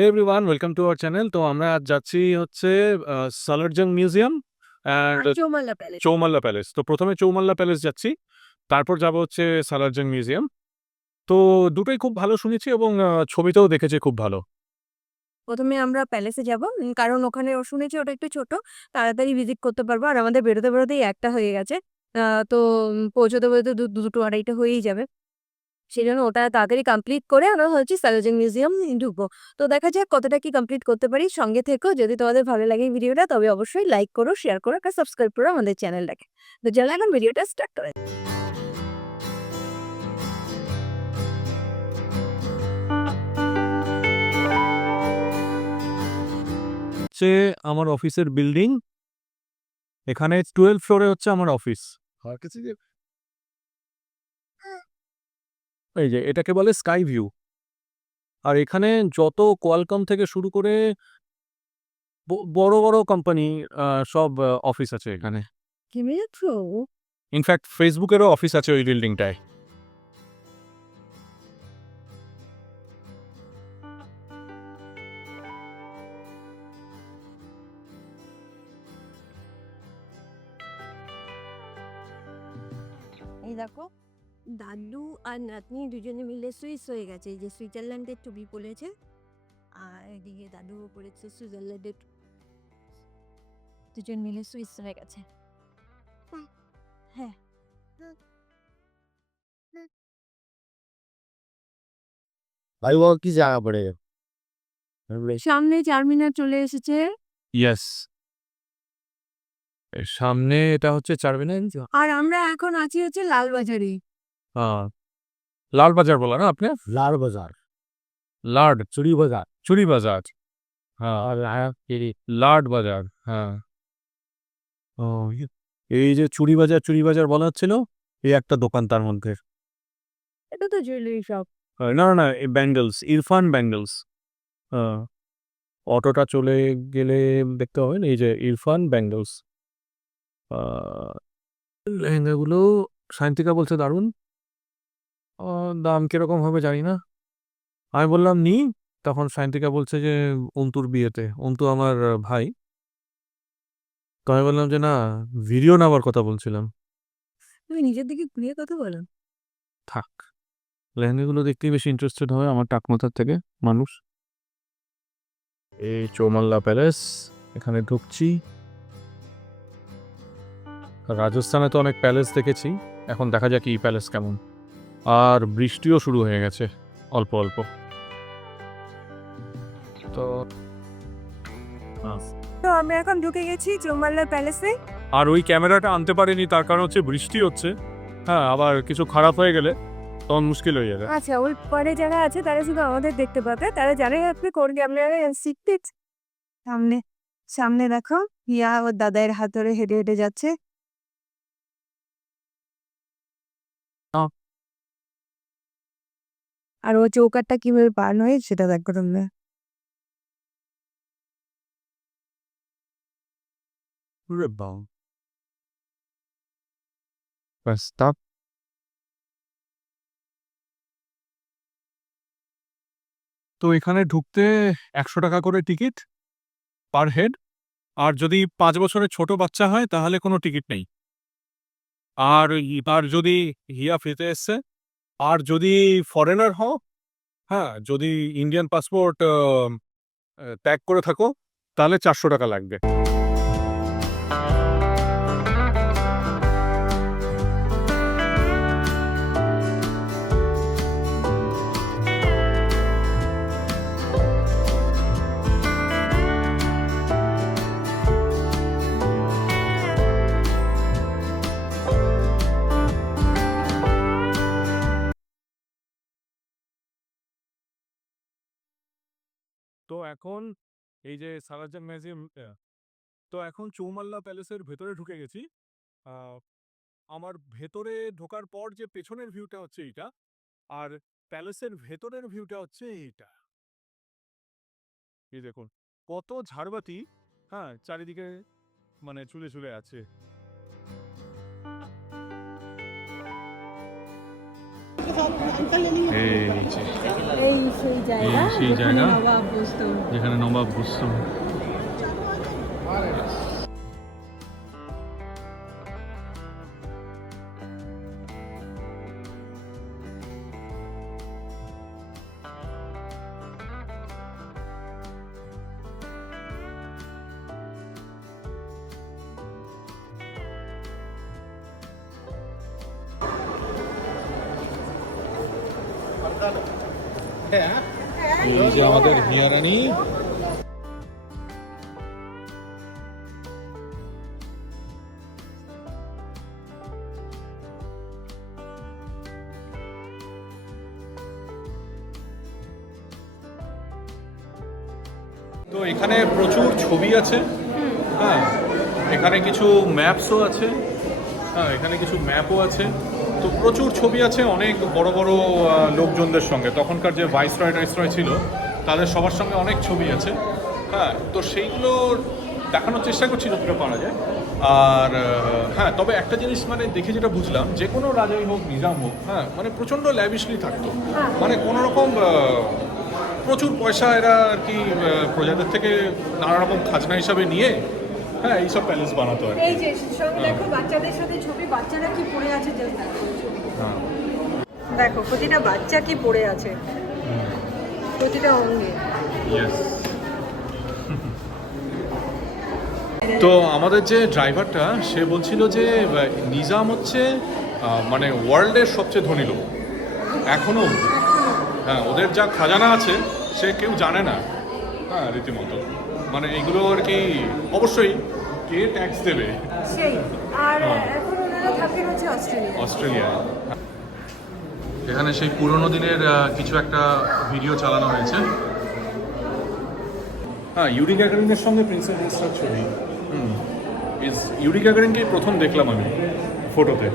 Hey everyone, welcome to our channel. তো আমরা আজ যাচ্ছি হচ্ছে Salarjung museum and Chowmahalla palace. Chowmahalla palace. তো প্রথমে চৌমাল্লা প্যালেস যাচ্ছি, তারপর যাব হচ্ছে সালারজং মিউজিয়াম। তো দুটোই খুব ভালো শুনেছি এবং ছবিতেও দেখেছি খুব ভালো। প্রথমে আমরা প্যালেসে যাব, কারণ ওখানে শুনেছি ওটা একটু ছোট, তাড়াতাড়ি ভিজিট করতে পারবো। আর আমাদের বেরোতে বেরোতেই একটা হয়ে গেছে। তো পৌঁছতে পৌঁছতে দুটো আড়াইটা হয়েই যাবে। সেই জন্য ওটা তাড়াতাড়ি কমপ্লিট করে আমরা হচ্ছে সালারজং মিউজিয়াম ঢুকবো। তো দেখা যাক কতটা কি কমপ্লিট করতে পারি। সঙ্গে থেকো, যদি তোমাদের ভালো লাগে এই ভিডিওটা তবে অবশ্যই লাইক করো, শেয়ার করো, আর সাবস্ক্রাইব করো আমাদের চ্যানেলটাকে। তো চলো এখন ভিডিওটা স্টার্ট করে। হচ্ছে আমার অফিসের বিল্ডিং, এখানে 12 ফ্লোরে হচ্ছে আমার অফিস। এই যে এটাকে বলে স্কাই ভিউ। আর এখানে যত কোয়ালকম থেকে শুরু করে বড় বড় কোম্পানি সব অফিস আছে এখানে। ইনফ্যাক্ট ফেসবুকেরও অফিস আছে ওই বিল্ডিংটায়। এই দেখো, দাদু আর নাতনি দুজনে মিলে সুইস হয়ে গেছে। এই যে সুইজারল্যান্ডের টুপি পরেছে, আর এদিকে দাদুও পরেছে সুইজারল্যান্ডের। দুজন মিলে সুইস হয়ে গেছে। হ্যাঁ, भाई वो किस जगह पड़ेगा? সামনে চারমিনার চলে এসেছে। ইয়েস, সামনে এটা হচ্ছে চারমিনার। আর আমরা এখন আছি হচ্ছে লালবাজারে। লাল বাজার বলা না আপনি? लाल बाजार, লার্ড चूड़ी बाजार চুরি বাজার। হ্যাঁ, और आया तेरी লার্ড বাজার। হ্যাঁ, ও এই যে চুরি বাজার বলা হচ্ছিল, এই একটা দোকান তার মধ্যে। এটা তো জুয়েলারি শপ। না না না, এই ব্যাঙ্গেলস, ইরফান ব্যাঙ্গেলস। অটোটা চলে গেলে দেখতে হবে এই যে ইরফান ব্যাঙ্গেলস। লেহেঙ্গাগুলো সায়ন্তিকা বলছে দারুণ। দাম কিরকম হবে জানি না। আমি বললাম নি, তখন সায়ন্তিকা বলছে যে অন্তুর বিয়েতে, অন্তু আমার ভাই। তো আমি বললাম যে না, ভিডিও নেওয়ার কথা বলছিলাম। তুমি নিজের দিকে ঘুরিয়ে কথা বলো। থাক, লেহেঙ্গাগুলো দেখতেই বেশি ইন্টারেস্টেড হয় আমার টাকমাথার থেকে মানুষ। এই চৌমাল্লা প্যালেস, এখানে ঢুকছি। রাজস্থানে তো অনেক প্যালেস দেখেছি, এখন দেখা যাক এই প্যালেস কেমন। আর বৃষ্টিও শুরু হয়ে গেছে অল্প অল্প। তো তো আমরা এখন ঢুকে গেছি চৌমাল্লা প্যালেসে। আর ওই ক্যামেরাটা আনতে পারিনি, তার কারণ হচ্ছে বৃষ্টি হচ্ছে। হ্যাঁ, আবার কিছু খারাপ হয়ে গেলে তখন মুশকিল হয়ে যাবে। আচ্ছা, ওই পরে যারা আছে তারা শুধু আমাদের দেখতে পাবে, তারা জানে আপনি কোন ক্যামেরায় শিখতেছ। সামনে সামনে দেখো, ইয়া ওর দাদার হাত ধরে হেঁটে হেঁটে যাচ্ছে। আর ও চৌকাটটা কিভাবে পার হয় সেটা দেখো তোমরা। ব্যাস তা। তো এখানে ঢুকতে 100 টাকা করে টিকিট পার হেড। আর যদি 5 বছরের ছোট বাচ্চা হয় তাহলে কোনো টিকিট নেই। আর আর যদি হিয়া ফ্রিতে এসছে, আর যদি ফরেনার হও, হ্যাঁ, যদি ইন্ডিয়ান পাসপোর্ট ত্যাগ করে থাকো, তাহলে 400 টাকা লাগবে। তো এখন এই যে সালারজং মিউজিয়াম, তো এখন চৌমাল্লা প্যালেসের ভেতরে ঢুকে গেছি। আহ, আমার ভেতরে ঢোকার পর যে পেছনের ভিউটা হচ্ছে এইটা, আর প্যালেসের ভেতরের ভিউটা হচ্ছে এইটা। এই দেখুন কত ঝাড়বাতি, হ্যাঁ, চারিদিকে মানে চুলে চুলে আছে। এই যে এই সেই জায়গা সেই যেখানে জায়গা। নবাব বসতো। যেখানে নবাব বসতো। এই যে আমাদের হিয়ারানি। তো এখানে প্রচুর ছবি আছে, হ্যাঁ এখানে কিছু ম্যাপসও আছে, হ্যাঁ এখানে কিছু ম্যাপও আছে। তো প্রচুর ছবি আছে অনেক বড় বড় লোকজনদের সঙ্গে, তখনকার যে ভাইসরয় টাইসরয় ছিল তাদের সবার সঙ্গে অনেক ছবি আছে। হ্যাঁ তো সেইগুলো দেখানোর চেষ্টা করছি যতটা পারা যায়। আর হ্যাঁ তবে একটা জিনিস মানে দেখে যেটা বুঝলাম, যে কোনো রাজাই হোক নিজাম হোক, হ্যাঁ মানে প্রচণ্ড ল্যাভিশলি থাকতো, মানে কোনো রকম প্রচুর পয়সা এরা আর কি প্রজাদের থেকে নানা রকম খাজনা হিসাবে নিয়ে হ্যাঁ এইসব প্যালেস বানাতো আর কি। এই যে সঙ্গে দেখো বাচ্চাদের সাথে ছবি, বাচ্চারা কি পড়ে আছে just দেখো ছবি। হ্যাঁ দেখো প্রতিটা বাচ্চা কি পড়ে আছে প্রতিটা অঙ্গে। Yes. তো আমাদের যে ড্রাইভারটা সে বলছিল যে নিজাম হচ্ছে মানে ওয়ার্ল্ডের সবচেয়ে ধনী লোক এখনো। হ্যাঁ ওদের যা খাজানা আছে সে কেউ জানে না, হ্যাঁ রীতিমতো মানে এগুলো আর কি অবশ্যই কে ট্যাক্স দেবে। সেই আর এখন ওনারা থাকেন হচ্ছে অস্ট্রেলিয়া। অস্ট্রেলিয়ায় এখানে সেই পুরোনো দিনের কিছু একটা ভিডিও চালানো হয়েছে। হ্যাঁ ইউরি গ্যাগারিনের সঙ্গে প্রিন্সেস লিসার ছবি। ইউরি গ্যাগারিনকেই প্রথম দেখলাম আমি ফটোতে।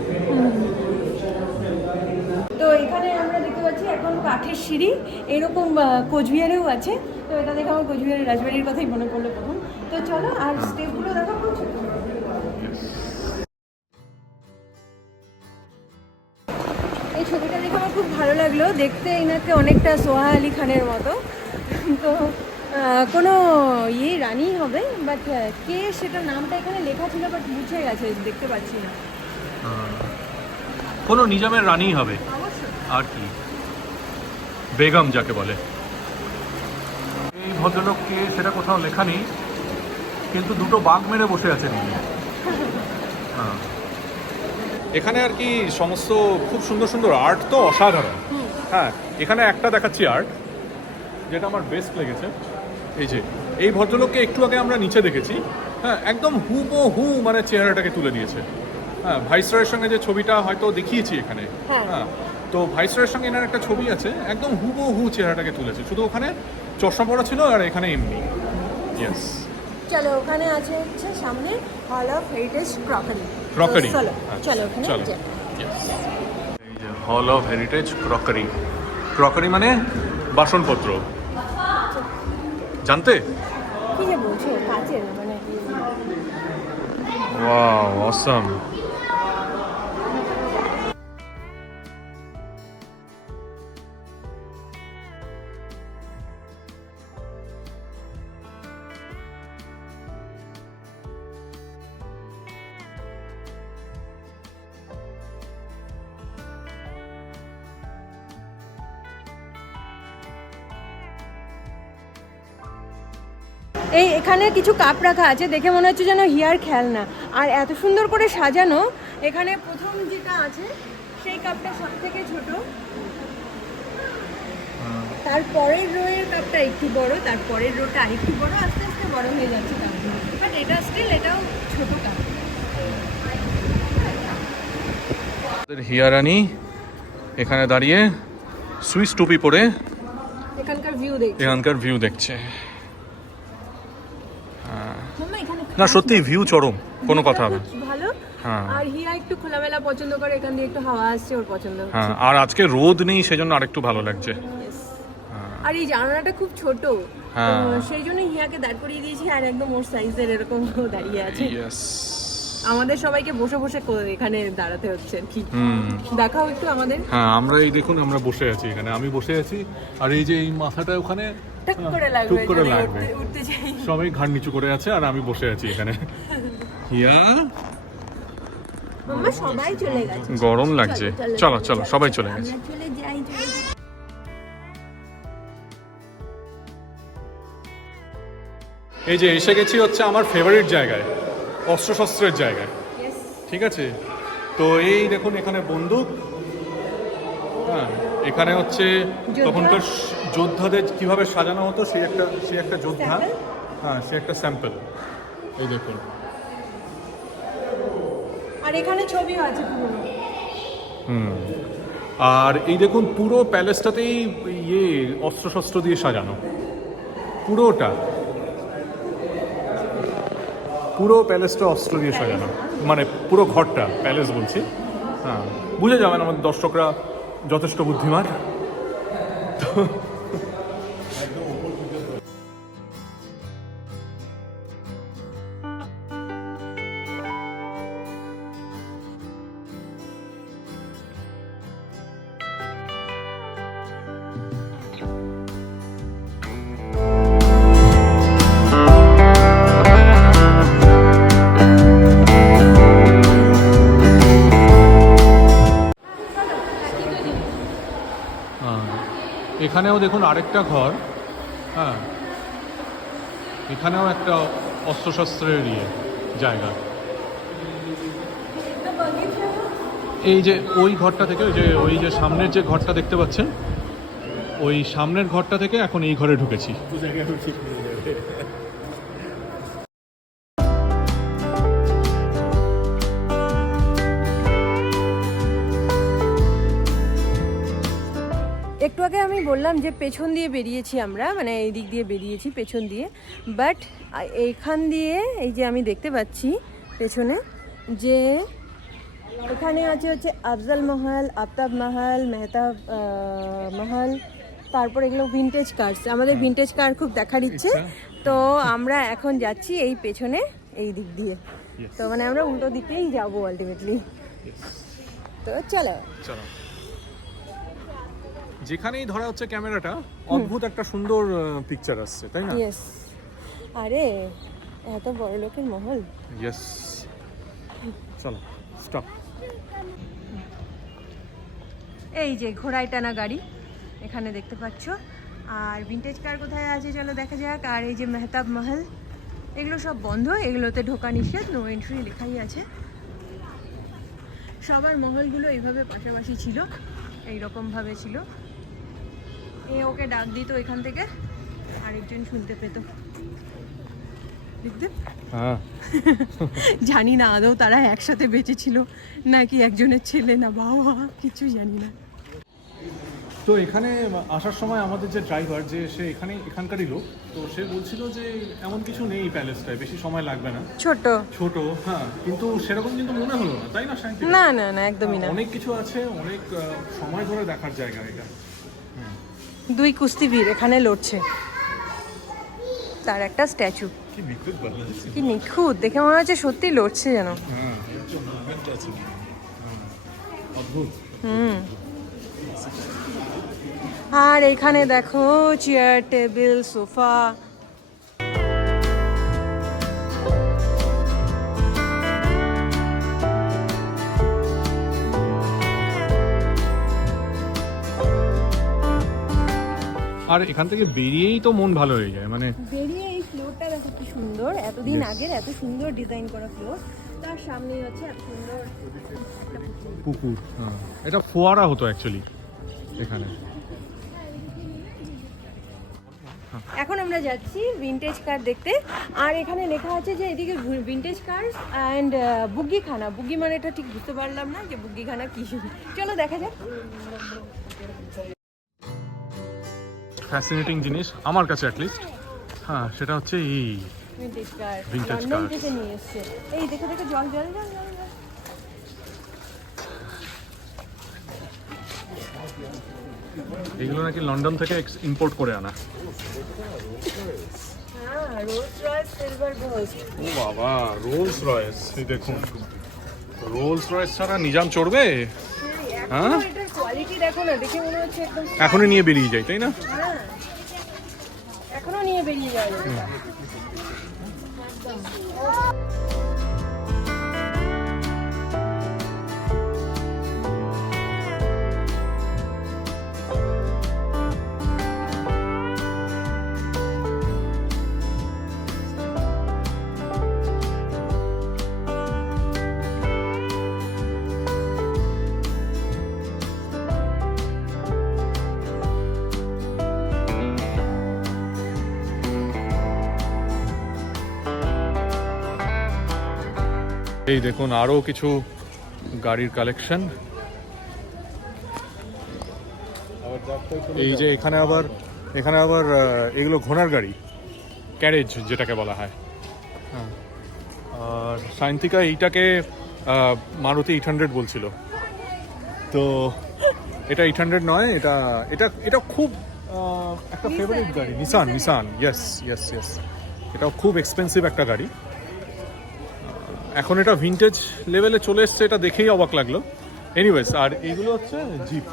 তো এখানে আমরা দেখতে পাচ্ছি এখন কাঠের সিঁড়ি, এরকম কোচবিহারেও আছে। তো এটা দেখে আমার কোচবিহারের রাজবাড়ির কথাই মনে পড়লো প্রথম। তো চলো আর স্টেপগুলো দেখো খুব ছোট। এই ছবিটা দেখে আমার খুব ভালো লাগলো, দেখতে এনাকে অনেকটা সোহা আলী খানের মতো। তো কোনো রানী হবে, বাট কে সেটা নামটা এখানে লেখা ছিল, বাট মুছে গেছে, দেখতে পাচ্ছি না। কোনো নিজামের রানী হবে অবশ্যই। আর কি, বেগম যাকে বলে। এই ভদ্রলোককে সেটা কোথাও লেখা নেই, কিন্তু দুটো বাঘ মেরে বসে আছেন উনি। হ্যাঁ এখানে আর কি সমস্ত খুব সুন্দর সুন্দর আর্ট, তো অসাধারণ। হ্যাঁ এখানে একটা দেখাচ্ছি আর্ট যেটা আমার বেস্ট লেগেছে। এই যে এই ভদ্রলোককে একটু আগে আমরা নিচে দেখেছি, হ্যাঁ একদম হুবহু মানে চেহারাটাকে তুলে দিয়েছে। হ্যাঁ ভাইসরয়ের সঙ্গে যে ছবিটা হয়তো দেখিয়েছি এখানে, হ্যাঁ তো ভাইসরয়ের সঙ্গে এনার একটা ছবি আছে, একদম হুবহু চেহারাটাকে তুলেছে, শুধু ওখানে চশমা পরা ছিল আর এখানে এমনি। ইয়েস চলো ওখানে আছে হচ্ছে সামনে hall of heritage crockery. Crockery, চলো চলো ওখানে চলো। যাই। এই যে hall of heritage crockery. Crockery মানে বাসনপত্র, জানতে? কি যে বলছো, কাচের মানে ওয়াও অসাম। এই এখানে কিছু কাপ রাখা আছে, দেখে মনে হচ্ছে যেন হিয়ার খেলনা, আর এত সুন্দর করে সাজানো। এখানে প্রথম যেটা আছে সেই কাপটা সব থেকে ছোট, তারপরের রোয়ের কাপটা একটু বড়, তারপরের রোটা আরেকটু বড়, আস্তে আস্তে বড় হয়ে যাচ্ছে কাপটা, বাট এটা স্টিল এটাও ছোট কাপ। হিয়ারানি এখানে দাঁড়িয়ে সুইস টুপি পরে এখানকার ভিউ দেখছি। এখানকার ভিউ দেখছে। মাম্মা, এখানে না সত্যি ভিউ চরম, কোনো কথা হবে। খুব ভালো। হ্যাঁ আর হিয়া একটু খোলামেলা পছন্দ করে, এখান দিয়ে একটু হাওয়া আসছে, ওর পছন্দ হচ্ছে। হ্যাঁ আর আজকে রোদ নেই সেজন্য আরেকটু ভালো লাগছে। Yes. আর এই জানালাটা খুব ছোট, তো হ্যাঁ। সেই জন্য হিয়াকে দাঁড় করিয়ে দিয়েছি, আর একদম ওর সাইজের এরকম ও দাঁড়িয়ে আছে। ইয়েস। আমাদের সবাইকে বসে বসে এখানে দাঁড়াতে হচ্ছে আর কি। দেখাও একটু আমাদের। হ্যাঁ, আমরা এই দেখুন আমরা বসে আছি এখানে, আমি বসে আছি, আর এই যে এই মাথাটা ওখানে টুক করে লাগবে, টুক করে যদি লাগবে। উঠতে যাই। সবাই ঘাড় নিচু করে আছে আর আমি বসে আছি এখানে। ইয়া মাম্মা সবাই চলে গেছে। গরম লাগছে, চলো চলো সবাই চলে গেছে। আমরা চলে যাই, চলে যাই। এই যে এসে গেছি হচ্ছে আমার ফেভারিট জায়গায়, অস্ত্রশস্ত্রের জায়গায়, Yes. ঠিক আছে? তো এই দেখুন এখানে বন্দুক, হ্যাঁ এখানে হচ্ছে তখনকার যোদ্ধাদের কিভাবে সাজানো হতো সেই একটা যোদ্ধা, Sample? হ্যাঁ সে একটা স্যাম্পল, এই দেখুন। আর এখানে ছবিও আছে পুরো। আর এই দেখুন পুরো প্যালেসটাতেই ইয়ে অস্ত্রশস্ত্র দিয়ে সাজানো, পুরো প্যালেসটা অস্ত্র দিয়ে সাজানো, মানে পুরো ঘরটা, প্যালেস বলছি। হ্যাঁ বুঝে যাবেন আমাদের দর্শকরা যথেষ্ট বুদ্ধিমান। এখানেও দেখুন আরেকটা ঘর, হ্যাঁ এখানেও একটা অস্ত্রশস্ত্রের জায়গা। এই যে ওই ঘরটা থেকে ওই যে সামনের যে ঘরটা দেখতে পাচ্ছেন, ওই সামনের ঘরটা থেকে এখন এই ঘরে ঢুকেছি। একটু আগে আমি বললাম যে পেছন দিয়ে বেরিয়েছি আমরা, মানে এই দিক দিয়ে বেরিয়েছি পেছন দিয়ে, বাট এইখান দিয়ে এই যে আমি দেখতে পাচ্ছি পেছনে যে এখানে আছে হচ্ছে আফজল মহল, আফতাব মহল, মেহতাব মহল, তারপর এগুলো ভিনটেজ কার্স। আমাদের ভিনটেজ কার খুব দেখার ইচ্ছে, তো আমরা এখন যাচ্ছি এই পেছনে এই দিক দিয়ে। তো মানে আমরা উল্টো দিকেই যাবো আলটিমেটলি। তো চলো চলো, যেখানেই ধরা হচ্ছে ক্যামেরাটা অদ্ভুত একটা সুন্দর পিকচার আসছে, তাই না? ইয়েস, আরে এত বড় লোকের মহল। ইয়েস, চলো স্টপ। এই যে ঘোড়ায় টানা গাড়ি এখানে দেখতে পাচ্ছ, আর ভিনটেজ কার কোথায় আছে চলো দেখা যাক। আর এই যে মেহতাব মহল, এগুলো সব বন্ধ, এগুলোতে ঢোকা নিষেধ, নো এন্ট্রি লেখাই আছে। সবার মহলগুলো এইভাবে পাশাপাশি ছিল, এইরকমভাবে ছিল। ওকে ডাক দিত এখান থেকে, আরেকজন শুনতে পেত। দেখতে হ্যাঁ, জানি না আদৌ তারা একসাথে বেঁচে ছিল নাকি একজনের ছেলে না বাবা, কিছু জানি না। তো এখানে আসার সময় আমাদের যে ড্রাইভার, যে সে এখানকারই লোক, তো সে বলছিল যে এমন কিছু নেই প্যালেসটায়, বেশি সময় লাগবে না, ছোট, হ্যাঁ কিন্তু সেরকম কিন্তু মনে হলো না, তাই না শান্তি? না না না, একদমই না। অনেক কিছু আছে, অনেক সময় ধরে দেখার জায়গা এটা। দুই কুস্তিবীর এখানে লড়ছে, তার একটা স্ট্যাচু, কি বিদ্যুৎ বানাচ্ছে, কি নিখুঁত, দেখে মনে হচ্ছে সত্যি লড়ছে যেন। হ্যাঁ অদ্ভুত। আর এখানে দেখো চেয়ার, টেবিল, সোফা। আর এখান থেকে বেরিয়েই তো মন ভালো হয়ে যায়, মানে বেরিয়ে এই ফ্লোরটা দেখো কি সুন্দর, এতদিন আগের এত সুন্দর ডিজাইন করা ফ্লোর, তার সামনেই হচ্ছে এত সুন্দর একটা পুকুর। হ্যাঁ, এটা ফোয়ারা হতো অ্যাকচুয়ালি এখানে। এখন আমরা যাচ্ছি ভিনটেজ কার দেখতে, আর এখানে লেখা আছে যে এদিকে ভিনটেজ কার অ্যান্ড বুগিখানা। বুগি মানে এটা ঠিক বুঝতে পারলাম না যে বুগিখানা কি, চলো দেখা যাক। ফ্যাসিনেটিং জিনিস আমার কাছে অ্যাটলিস্ট, হ্যাঁ সেটা হচ্ছে এই ভিনটেজ কার, Vintage লন্ডন cars। থেকে নিয়ে এসছে। এই দেখো দেখো, জল জল জল জল জল। এগুলো নাকি লন্ডন থেকে ইম্পোর্ট করে আনা। হ্যাঁ রোলস রয়েস সিলভার গোস্ট। ও বাবা, রোলস রয়েস, এই দেখুন, রোলস রয়েস ছাড়া নিজাম চড়বে? হ্যাঁ, এটার কোয়ালিটি দেখো না, দেখে মনে হচ্ছে একদম। এখনই নিয়ে বেরিয়ে যাই, তাই না? হ্যাঁ, এখনো নিয়ে বেরিয়ে যাবে। এই দেখুন আরো কিছু গাড়ির কালেকশন। এই যে এখানে আবার এগুলো ঘোড়ার গাড়ি, ক্যারেজ যেটাকে বলা হয়। হ্যাঁ, আর সায়ন্তিকা এইটাকে মারুতি 800 বলছিল, তো এটা 800 নয়, এটা এটা এটা খুব একটা ফেভারিট গাড়ি, নিসান, ইয়েস, এটাও খুব এক্সপেন্সিভ একটা গাড়ি। এখন এটা ভিনটেজ লেভেলে চলে এসছে, এটা দেখেই অবাক লাগলো। এনিওয়েজ, আর এইগুলো হচ্ছে জিপ।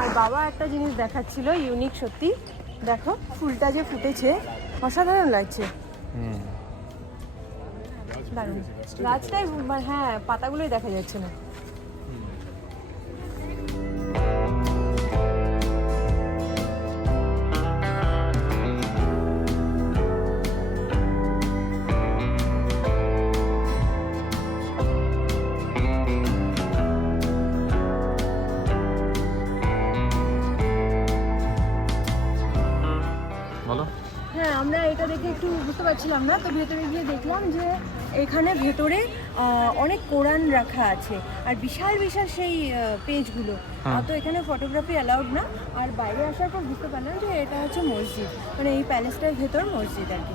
আর বাবা একটা জিনিস দেখাচ্ছিল, ইউনিক সত্যি। দেখো ফুলটা যে ফুটেছে, অসাধারণ লাগছে। দারুণ। গাছটাই হ্যাঁ, পাতাগুলোই দেখা যাচ্ছে না। বলো। হ্যাঁ, আমরা এটা দেখে একটু বুঝতে পারছিলাম না, তো ভেতরে গিয়ে দেখলাম যে এখানে ভেতরে অনেক কোরআন রাখা আছে, আর বিশাল বিশাল সেই পেজগুলো। তো এখানে ফটোগ্রাফি অ্যালাউড না। আর বাইরে আসার পর বুঝতে পারলাম যে এটা হচ্ছে মসজিদ, মানে এই প্যালেসটার ভেতর মসজিদ আর কি।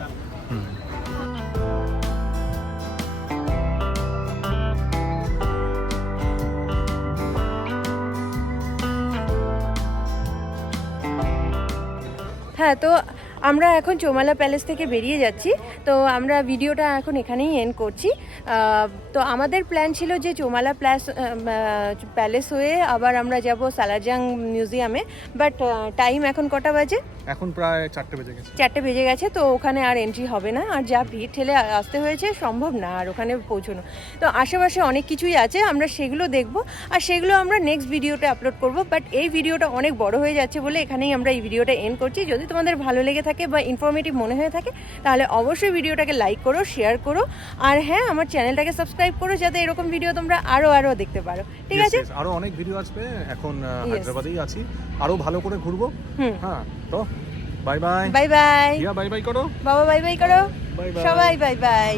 হ্যাঁ, তো আমরা এখন চৌমালা প্যালেস থেকে বেরিয়ে যাচ্ছি। তো আমরা ভিডিওটা এখন এখানেই এন্ড করছি। তো আমাদের প্ল্যান ছিল যে চৌমালা প্যালেস হয়ে আবার আমরা যাব সালারজাং মিউজিয়ামে, বাট টাইম এখন কটা বাজে? এখন প্রায় 4টে বেজে গেছে। 4টে বেজে গেছে, তো ওখানে আর এন্ট্রি হবে না, আর যা ভিড় ঠেলে আসতে হয়েছে সম্ভব না আর ওখানে পৌঁছানো। তো আশেপাশে অনেক কিছুই আছে, আমরা সেগুলো দেখব, আর সেগুলো আমরা নেক্সট ভিডিওতে আপলোড করব। বাট এই ভিডিওটা অনেক বড় হয়ে যাচ্ছে বলে এখানেই আমরা এই ভিডিওটা এন্ড করছি। যদি তোমাদের ভালো লেগে থাকে বা ইনফরমেটিভ মনে হয়ে থাকে, তাহলে অবশ্যই ভিডিওটাকে লাইক করো, শেয়ার করো, আর হ্যাঁ, আমার চ্যানেলটাকে সাবস্ক্রাইব করো, যাতে এরকম ভিডিও তোমরা আরও দেখতে পারো। ঠিক আছে, আরো অনেক ভিডিও আসবে। এখন হায়দ্রাবাদেই আছি, আরো ভালো করে ঘুরবো। হ্যাঁ, তো bye bye. Bye bye. Bye bye করো। বাবা বাই বাই করো। Bye bye. সবাই বাই বাই।